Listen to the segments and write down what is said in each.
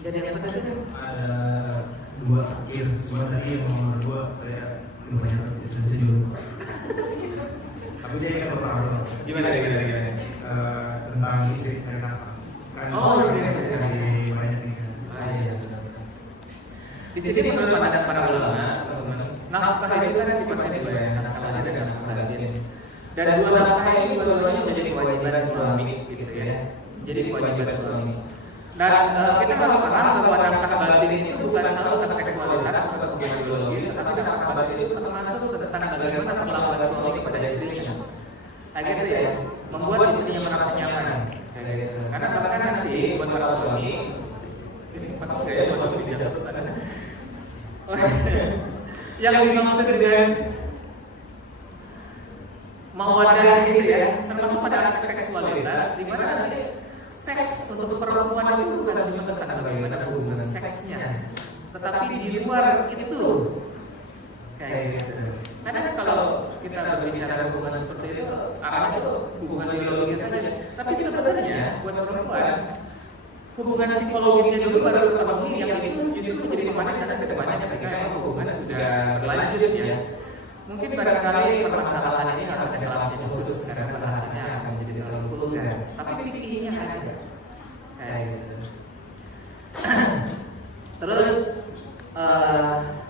Jadi yang tadi ada dua akhir, cuma tadi yang nomor dua saya lumayan bisa juga. Tapi dia yang pertama. Gimana? Tentang istri dan nafkah. Oh, istri. Banyak nih. Iya. Di sini menurut pandangan para ulama, nafkah itu kan sifatnya dua ya, nafkah lahir dan nafkah batin. Dan dua nafkah ini dua-duanya menjadi kewajiban suami, gitu ya. Jadi kewajiban suami. Dan kita harus paham bahwa nafkah batin itu bukan selalu tentang seksualitas atau hubungan biologis, tapi nafkah batin itu termasuk tentang bagaimana perlakuan suami kepada istrinya. Kayak gitu ya, membuat istrinya merasa nyaman. Kayak gitu. Karena bahkan nanti buat para suami, ini maksud saya masuk di jatuh sana. Yang dimaksud dengan mawaddah gitu ya, termasuk pada aspek seksualitas, di mana nanti seks untuk perempuan itu bukan cuma tentang bagaimana hubungan seksnya, tetapi di luar itu kayak gitu. Karena kalau kita berbicara hubungan seperti itu, arahnya itu hubungan biologis saja. Tapi sebenarnya buat perempuan, hubungan psikologisnya dulu baru terpenuhi, yang itu justru menjadi pemanis dan kedepannya ketika hubungan sudah berlanjut ya. Mungkin barangkali permasalahan ini harus ada kelasnya khusus karena bahasanya akan menjadi terlalu vulgar. Tapi fikihnya ada. Kayak gitu. Terus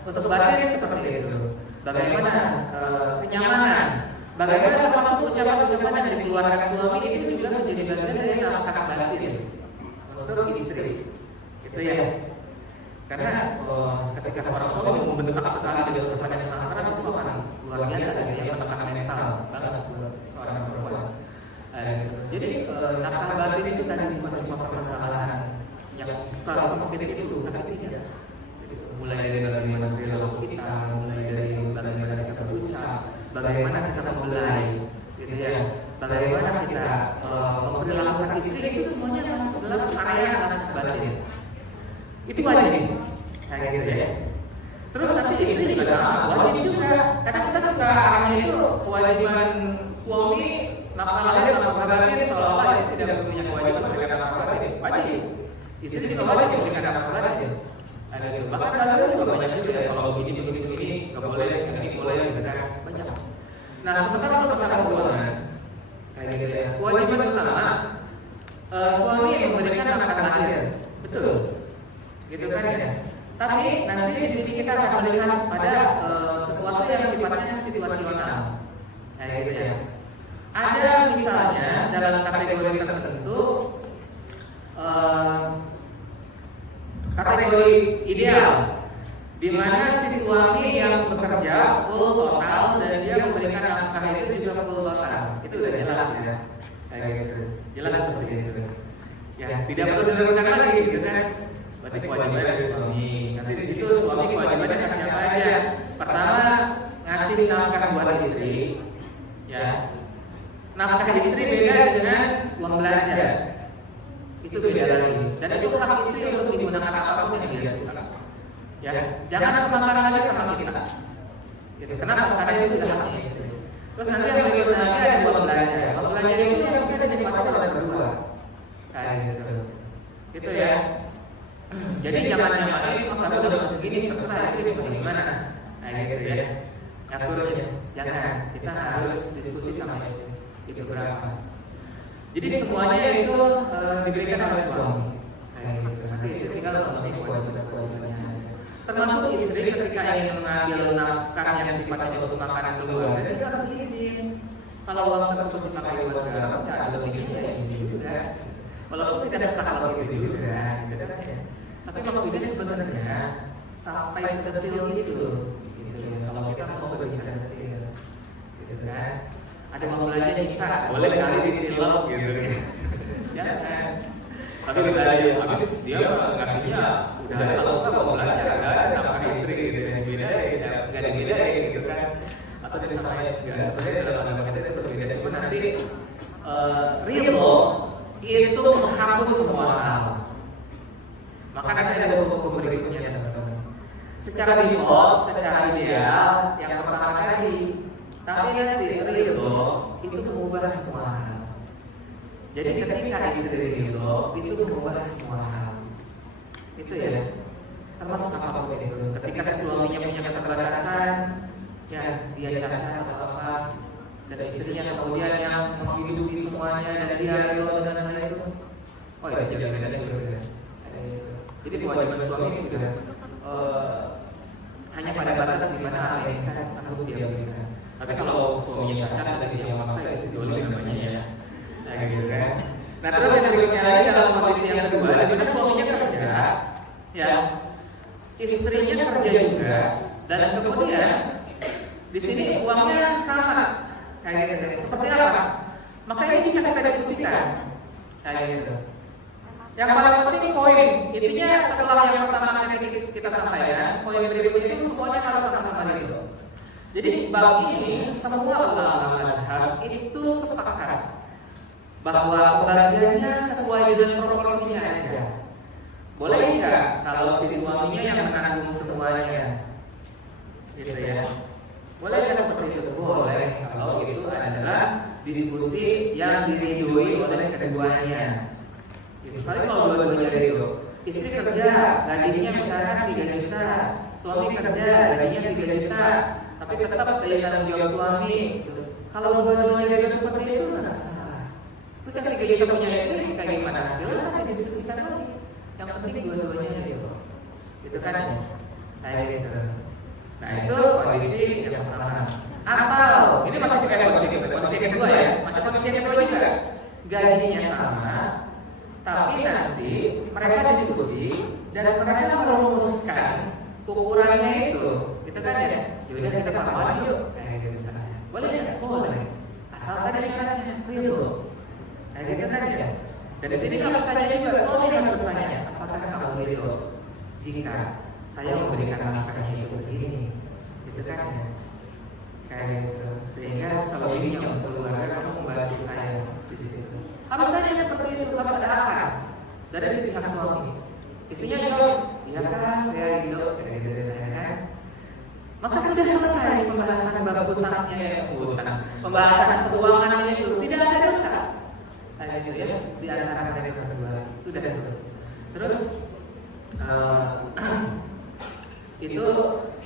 untuk batin seperti itu. Bagaimana kenyamanan, bagaimana termasuk ucapan-ucapan yang dikeluarkan suami itu juga menjadi bagian dari nafkah batin untuk istri, gitu ya. Karena ketika seorang suami membentak sekali dengan ucapan yang sangat keras itu akan luar biasa, gitu ya, menekan mental banget buat seorang perempuan. Jadi nafkah batin itu tadi bukan cuma permasalahan yang sempit itu, tapi tidak. Mulai dari bagaimana perilaku kita, mulai dari bagaimana kita berucap, bagaimana kita memulai, gitu ya. Bagaimana kita memperlakukan istri, itu semuanya masuk dalam area nafkah batin. Itu wajib, kayak gitu ya. Terus nanti istri juga sama, wajib juga. Karena kita suka arahnya itu kewajiban suami nafkah lahir, nafkah batin, seolah-olah tidak punya kewajiban memberikan nafkah batin. Wajib. Istri juga wajib memberikan nafkah batin. Bahkan kalau juga banyak juga ya, kalau begini nggak boleh, ini boleh, gitu kan, banyak. Nah, sementara untuk masalah hubungan, kayak gitu ya, kewajiban utama suami yang memberikan nafkah lahir, betul, gitu kan ya. Tapi nanti di sini kita akan melihat pada sesuatu yang sifatnya situasional, kayak gitu ya. Ada misalnya dalam kategori tertentu, kategori ideal, di mana si suami yang bekerja full total dan dia memberikan nafkah itu juga full total, itu udah jelas ya, kayak gitu, jelas seperti itu. Ya, tidak perlu diragukan lagi, gitu kan? Berarti kewajiban dari suami. Nanti di situ suami kewajibannya kasih apa aja? Pertama, ngasih nafkah buat istri, ya. Nafkah istri beda dengan uang belanja. Itu beda lagi. Dan itu hak istri untuk digunakan apapun yang dia suka. Ya, jangan kemakan lagi sama kita. Gitu. Kenapa? Karena itu sudah hak istri. Terus nanti yang berikutnya lagi ada uang belanja. Uang belanja itu yang bisa dinikmati oleh berdua. Kayak gitu. Itu ya. Jadi jangan nyamain, masa udah segini terserah istri mau gimana. Kayak gitu ya. Ngaturnya. Jangan. Kita harus diskusi sama istri. Itu berapa? Jadi semuanya itu diberikan oleh suami. Kayak gitu. Nanti istri tinggal memenuhi kewajiban-kewajibannya aja. Termasuk istri ketika ingin mengambil nafkah yang sifatnya untuk makanan keluarga, dia harus izin. Kalau uang tersebut dipakai buat garam, ya ada lebihnya ya izin juga. Walaupun tidak sesat kalau itu juga, gitu kan ya. Tapi maksudnya sebenarnya sampai sedetil itu, gitu ya. Kalau kita mau berbicara detil, gitu kan. Ada mau belanja bisa, boleh kali ditilok gitu. Ya kan. Tapi kita aja habis dia ngasihnya udah kalau susah mau belanja enggak ada nafkah istri gitu yang beda, enggak ada beda gitu kan. Atau dia sama enggak sebenarnya dalam agama kita itu berbeda, cuma nanti ridho itu menghapus semua hal. Maka nanti ada hukum berikutnya teman-teman. Secara default, secara ideal, yang pertama kali. Tapi nanti ridho itu mengubah semua hal. Jadi ketika istri ridho itu mengubah semua hal. itu ya, termasuk apapun itu. Ketika si suaminya punya keterbatasan, ya dia cacat atau apa, dan istrinya kemudian yang menghidupi semuanya dan dia ridho dengan hal itu, oh ya jadi beda juga. Jadi kewajiban suami sudah hanya pada batas di mana apa yang saya sanggup dia berikan. Tapi kalau suaminya cacat dan dia memaksa itu dolim namanya ya, kayak gitu kan. Nah terus yang berikutnya lagi dalam kondisi yang kedua, di mana suaminya kerja, ya istrinya kerja juga, dan kemudian di sini uangnya sama, kayak gitu. Seperti apa? Maka ini bisa kita diskusikan, kayak gitu. Yang paling penting poin, intinya setelah yang pertama kali kita sampaikan, poin berikutnya itu semuanya harus sama-sama gitu. Jadi bab ini semua ulama mazhab itu sepakat bahwa pembagiannya sesuai dengan proporsinya aja. Boleh nggak kalau si suaminya yang menanggung semuanya, gitu ya? Boleh nggak seperti itu? Boleh kalau itu adalah diskusi yang diridhoi oleh keduanya. Tapi kalau dua-duanya ridho, istri kerja, gajinya misalnya 3 juta, suami kerja, gajinya 3 juta, tapi tetap daya tanggung jawab suami. Kalau dua-duanya ridho seperti itu nggak salah. Terus yang 3 juta punya istri kayak gimana? Silahkan diskusikan lagi. Yang penting dua-duanya ridho. Itu kan kayak gitu. Nah itu kondisi yang pertama. Atau ini masih kondisi kedua ya, masih kondisi kedua juga. Gajinya sama, tapi nanti mereka diskusi dan mereka merumuskan ukurannya itu kan ya. Yaudah kita pahaman yuk, kayak gitu misalnya. Boleh ya? Boleh. Asal tadi syaratnya ridho, kayak gitu kan ya. Dan di sini kalau saya juga suami harus bertanya, apakah kamu ridho jika saya memberikan nafkahnya itu segini, gitu kan ya. Kayak gitu. Sehingga selebihnya untuk keluarga kamu membantu saya di situ. Harus tanya seperti itu, harus ada akal dari sisi hak suami. Istrinya jawab, iya kan, saya hidup dari saya kan. Maka sudah selesai pembahasan bab utangnya, pembahasan keuangannya itu tidak ada dosa. Kayak gitu ya, di antara mereka berdua sudah itu. Terus itu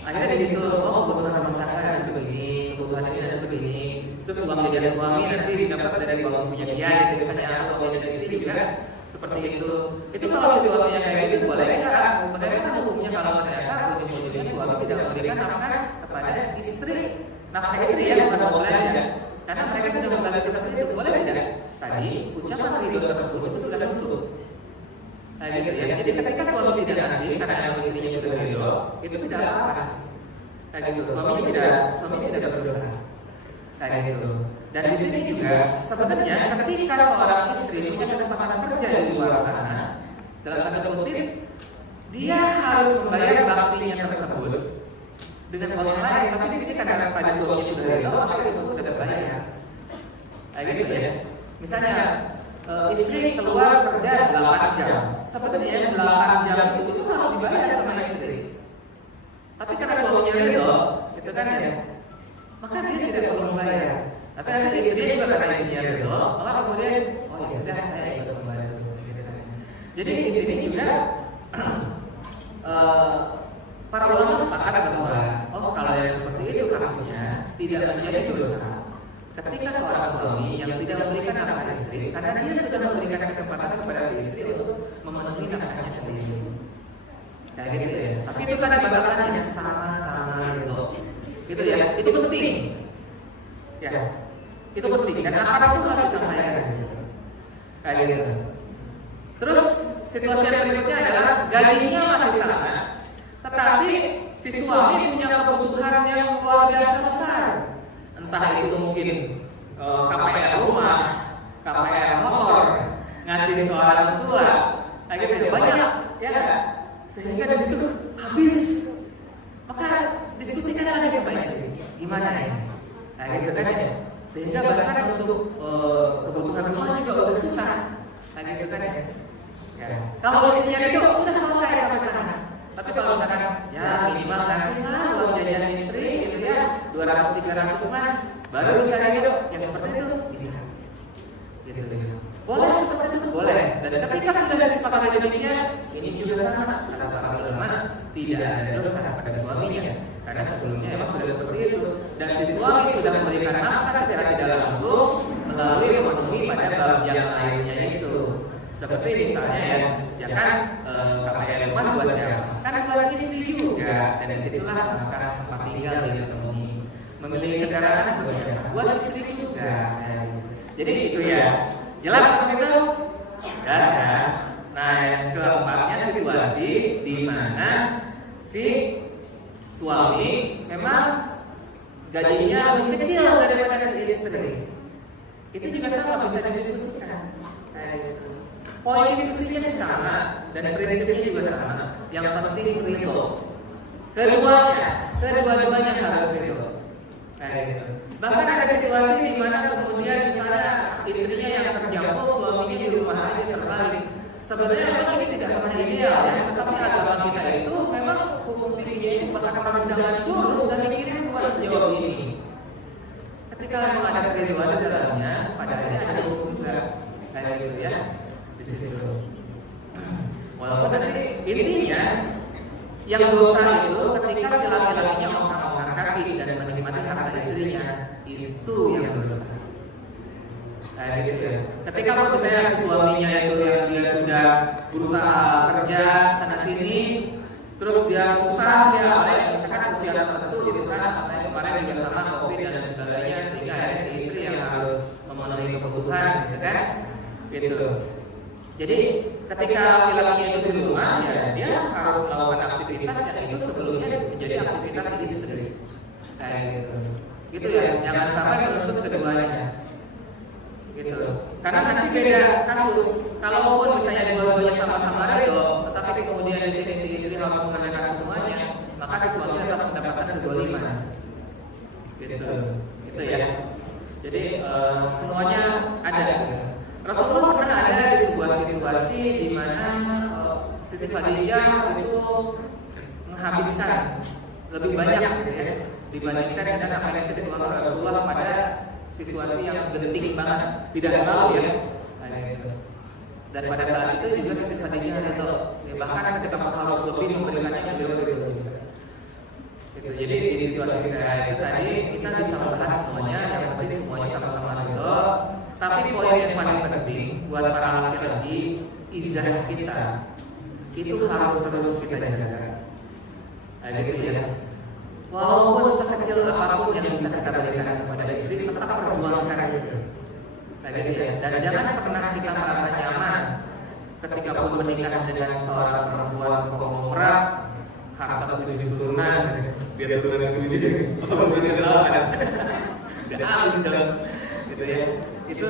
akhirnya begitu, oh kebutuhan rumah tangga itu begini, kebutuhan ini ada begini. Terus uang jajan suami nanti didapat dari uang punya dia, gitu misalnya, atau jajan istri juga seperti itu. Itu kalau situasinya kayak gitu boleh nggak? Bagaimana hukumnya kalau ternyata ujung-ujungnya suami tidak memberikan nafkah kepada istri? Nafkah istri ya, bukan mau belanja. Karena mereka sudah membagi seperti itu, boleh tidak? Tadi ucapan ridho tersebut itu sudah tutup. Nah gitu ya. Jadi ketika suami tidak ngasih karena istrinya sudah ridho, itu tidak apa-apa. Kayak gitu. Suami tidak berdosa. Kayak gitu. Dan di sini juga sebenarnya ketika seorang istri punya kesempatan kerja di luar sana, dalam tanda kutip, dia harus membayar baktinya tersebut dengan uang yang lain. Tapi di sini karena pada suaminya sudah ridho, maka itu sudah terbayar. Kayak gitu ya. Misalnya istri keluar kerja 8 jam. Sebenarnya 8 jam itu harus dibayar sama istri. Tapi karena suaminya ridho, gitu kan ya, maka dia tidak perlu membayar. Tapi nanti istri juga karena istrinya ridho, maka kemudian oh ya sudah saya ikut membayar. Jadi di sini juga para ulama sepakat bahwa oh kalau yang seperti itu kasusnya tidak menjadi dosa. Ketika seorang suami yang tidak memberikan nafkah istri, karena dia sudah memberikan kesempatan kepada si istri untuk memenuhi nafkahnya sendiri. Kayak gitu ya. Tapi itu kan ada batasannya, sama-sama ridho. Gitu ya. Itu penting. Ya. Itu penting. Dan apa itu harus disampaikan. Kayak gitu. Terus situasi yang berikutnya adalah gajinya masih sama, tetapi si suami punya kebutuhan yang luar biasa besar. Entah itu mungkin KPR rumah, KPR motor, ngasih ke orang tua, kayak gitu banyak, ya. Sehingga di situ habis. Maka diskusikan lagi sama istri, gimana ya? Kayak gitu kan ya. Sehingga bahkan untuk kebutuhan rumah juga udah susah, kayak gitu kan ya. Kalau istrinya itu sudah selesai sampai sana. Tapi kalau misalkan ya minimal kasihlah uang jajan istri gitu ya 200-300 mah baru bisa hidup yang seperti itu bisa. Gitu. Boleh seperti itu boleh. Dan ketika sudah disepakati demikian, ini juga sama kata para ulama, tidak ada dosa pada suaminya. Karena sebelumnya memang sudah seperti itu. Dan si suami sudah memberikan nafkah secara tidak langsung melalui memenuhi pada bab yang lainnya itu. Seperti misalnya ya kan KPR rumah buat siapa? Kan buat istri juga. Dan disitulah nafkah tempat tinggal yang ditemui. Memiliki kendaraan buat siapa? Buat istri juga. Jadi itu ya. Jelas seperti itu? Ya. Nah yang keempatnya situasi di mana si suami memang gajinya lebih kecil daripada si istri. Itu juga sama bisa didiskusikan. Poin diskusinya sama dan prinsipnya juga sama. Yang penting ridho. Kedua-duanya harus ridho. Bahkan ada situasi di mana kemudian misalnya istrinya yang terjangkau, suaminya di rumah aja terbalik. Sebenarnya memang ini tidak pernah ideal ya, tetapi agama kita itu memang hukum fikihnya itu bahkan orang zaman dulu dan dikirim buat jawab ini. Ketika memang ada keriduan di dalamnya, padahal ada hukum juga kayak gitu ya di situ. Walaupun nanti intinya yang dosa itu ketika si laki-lakinya mengangkat kaki dan menikmati harta istrinya, itu yang dosa. Kayak gitu ya. Ketika misalnya si suaminya itu yang dia sudah berusaha kerja sana sini, terus dia susah dia apa ya, misalkan usia tertentu gitu kan, apa yang kemarin juga sama COVID dan sebagainya, sehingga akhirnya si istri yang harus memenuhi kebutuhan, gitu kan, gitu. Jadi ketika laki-lakinya itu di rumah, ya dia harus melakukan aktivitas yang itu sebelumnya menjadi aktivitas istri, kayak gitu. Gitu ya, jangan sampai menuntut keduanya. Gitu. Karena nanti beda kasus. Kalaupun misalnya dua-duanya sama-sama ridho, tetapi kemudian di sini si istri harus mengerjakan semuanya, maka si suami tetap mendapatkan kezaliman. Gitu. Gitu ya. Jadi semuanya ada. Rasulullah pernah ada di sebuah situasi di mana Siti Khadijah itu menghabiskan lebih banyak gitu ya, dibandingkan dengan apa yang dilakukan Rasulullah pada situasi yang genting banget, tidak selalu ya. Dan pada saat itu juga Siti Khadijah itu bahkan ketika harus lebih memberikannya beliau gitu. Jadi di situasi kayak itu tadi kita bisa membahas semuanya, yang penting semuanya sama-sama ridho. Tapi poin yang paling penting buat para laki-laki, izah kita itu harus terus kita jaga. Gitu ya. Walaupun sekecil apapun yang bisa kita berikan kepada istri, tetap perjuangkan itu. Gitu ya. Dan jangan pernah kita merasa nyaman ketika pun menikah dengan seorang perempuan pemurah, harta 7 turunan, biar turunan 7, apa berbeda ada. Habis dong, gitu ya. Itu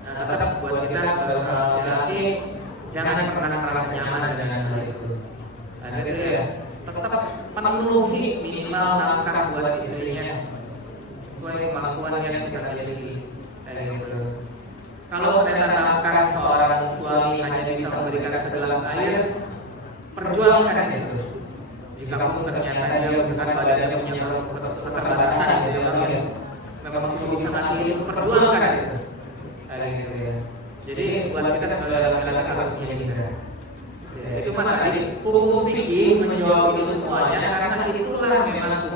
tetap buat kita sebagai laki-laki jangan pernah merasa nyaman dengan hal itu. Gitu ya. Tetap penuhi minimal nafkah buat istrinya sesuai kemampuan yang kita miliki. Gitu. Kalau ternyata nafkah seorang suami hanya bisa memberikan segelas air, perjuangkan itu. Jika pun ternyata dia misalkan badannya punya keterbatasan gitu ya, memang cuma bisa ngasih itu, perjuangkan itu. Gitu ya. Jadi buat kita sebagai laki-laki harus menyisir. Itu mana tadi hukum fikih menjawab itu semuanya karena itulah memang